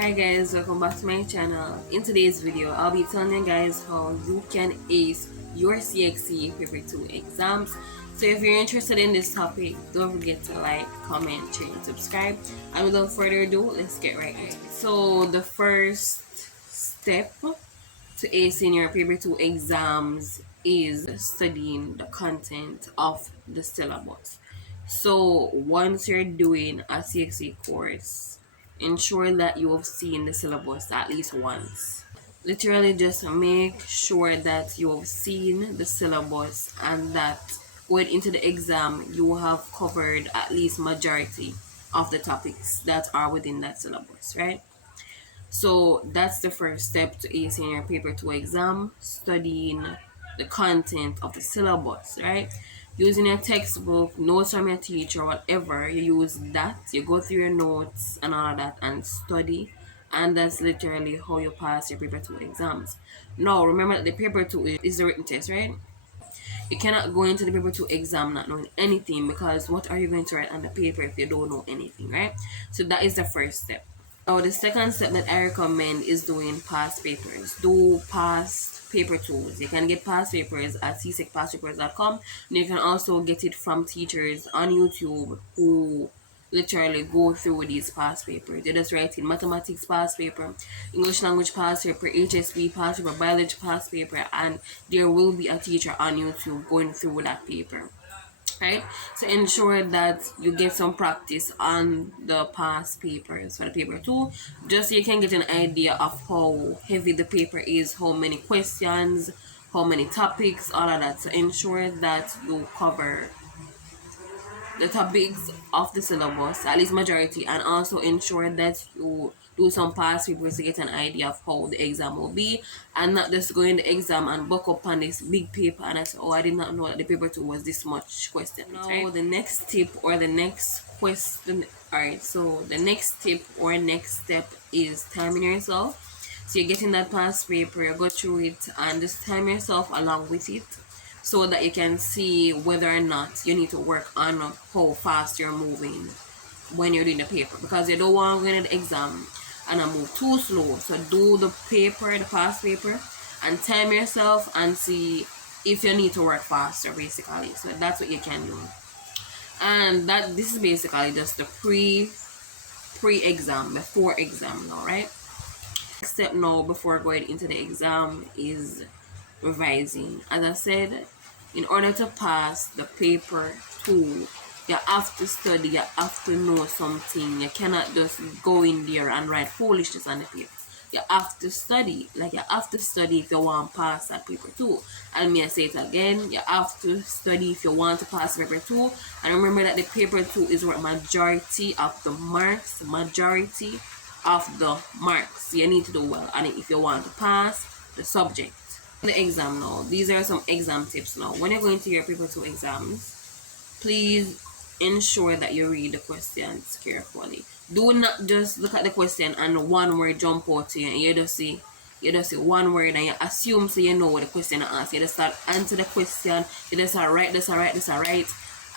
Hi guys, welcome back to my channel. In today's video, I'll be telling you guys how you can ace your CXC Paper 2 exams. So if you're interested in this topic, don't forget to like, comment, share, and subscribe. And without further ado, let's get right into it. So the first step to ace in your Paper 2 exams is studying the content of the syllabus. So once you're doing a CXC course, ensure that you have seen the syllabus at least once. Literally just make sure that you have seen the syllabus and that going into the exam you have covered at least majority of the topics that are within that syllabus, right? So that's the first step to acing your paper 2 exam, studying the content of the syllabus, right? Using your textbook, notes from your teacher, whatever, you use that, you go through your notes and all of that and study. And that's literally how you pass your paper 2 exams. Now, remember that the paper 2 is the written test, right? You cannot go into the paper 2 exam not knowing anything, because what are you going to write on the paper if you don't know anything, right? So that is the first step. Now, the second step that I recommend is doing past papers. Do past paper tools. You can get past papers at csecpastpapers.com, and you can also get it from teachers on YouTube who literally go through these past papers. You just write in mathematics past paper, English language past paper, HSP past paper, biology past paper, and there will be a teacher on YouTube going through that paper, right? So ensure that you get some practice on the past papers for the paper 2, just so you can get an idea of how heavy the paper is, how many questions, how many topics, all of that. So ensure that you cover the topics of the syllabus, at least majority, and also ensure that you do some past papers to get an idea of how the exam will be, and not just go in the exam and book up on this big paper and I say, oh, I did not know that the paper 2 was this much questions. Now, right? The next tip or the next question, alright, so the next tip or next step is timing yourself. So you're getting that past paper, you go through it and just time yourself along with it, so that you can see whether or not you need to work on how fast you're moving when you're doing the paper, because you don't want to go into the exam and I move too slow. So do the paper, the past paper, and time yourself and see if you need to work faster, basically. So that's what you can do. And this is basically just the pre-exam, before exam now, right? Next step now before going into the exam is revising. As I said, in order to pass the paper 2, you have to study, you have to know something. You cannot just go in there and write foolishness on the paper. You have to study. Like, you have to study if you want to pass that paper 2. And may I say it again, you have to study if you want to pass paper 2. And remember that the paper 2 is where majority of the marks, you need to do well and if you want to pass the subject. The exam now, these are some exam tips now. When you're going to your paper 2 exams, please ensure that you read the questions carefully. Do not just look at the question and one word jump out to you and you just see one word and you assume so you know what the question asks. You just start answer the question, you just start write this,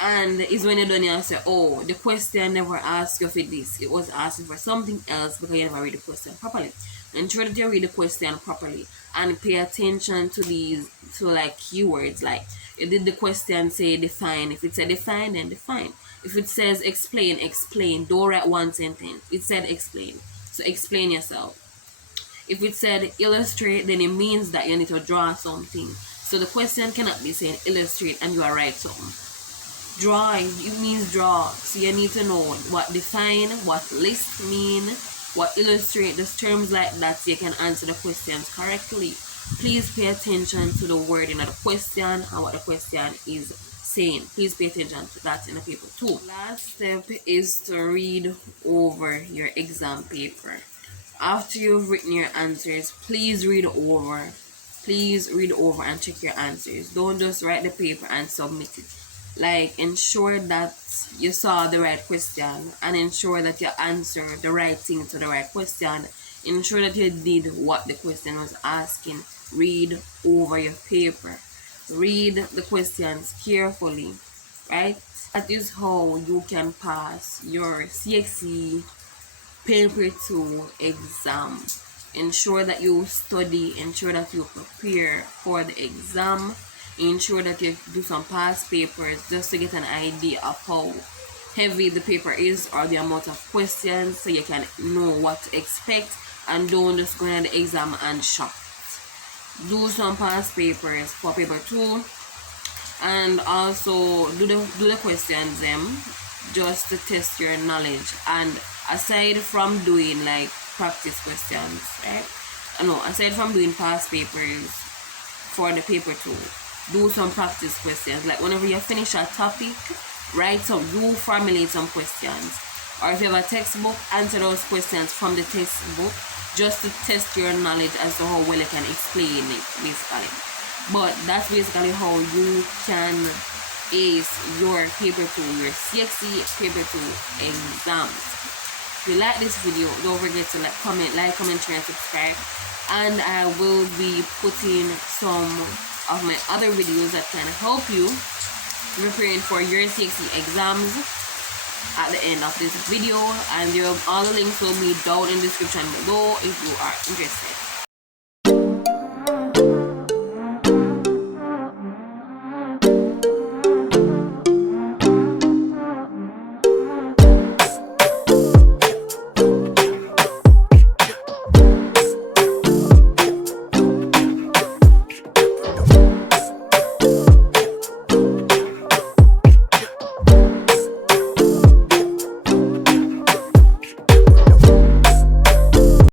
and it's when you're done you say, oh, the question never asked you for this, it was asking for something else because you never read the question properly. Ensure that you read the question properly and pay attention to like keywords. Like, did the question say define? If it said define, then define. If it says explain, explain. Don't write one sentence. It said explain, so explain yourself. If it said illustrate, then it means that you need to draw something. So the question cannot be saying illustrate and you are write something. Drawing, it means draw. So you need to know what define, what list mean, what illustrate, just terms like that, so you can answer the questions correctly. Please pay attention to the wording of the question and what the question is saying. Please pay attention to that in the paper 2. Last step is to read over your exam paper. After you've written your answers, please read over and check your answers. Don't just write the paper and submit it. Like, ensure that you saw the right question and ensure that you answered the right thing to the right question. Ensure that you did what the question was asking. Read over your paper. Read the questions carefully, right? That is how you can pass your CXC paper 2 exam. Ensure that you study, ensure that you prepare for the exam, ensure that you do some past papers just to get an idea of how heavy the paper is or the amount of questions, so you can know what to expect and don't just go in the exam and shock. Do some past papers for paper 2 and also do the questions just to test your knowledge. And aside from doing like practice questions, right? No, aside from doing past papers for the paper 2, do some practice questions. Like whenever you finish a topic, you formulate some questions. Or if you have a textbook, answer those questions from the textbook just to test your knowledge as to how well you can explain it, basically. But that's basically how you can ace your paper 2, your CXC paper 2 exams. If you like this video, don't forget to comment, share, and subscribe. And I will be putting some of my other videos that can help you preparing for your CXC exams at the end of this video. And all the links will be down in the description below if you are interested.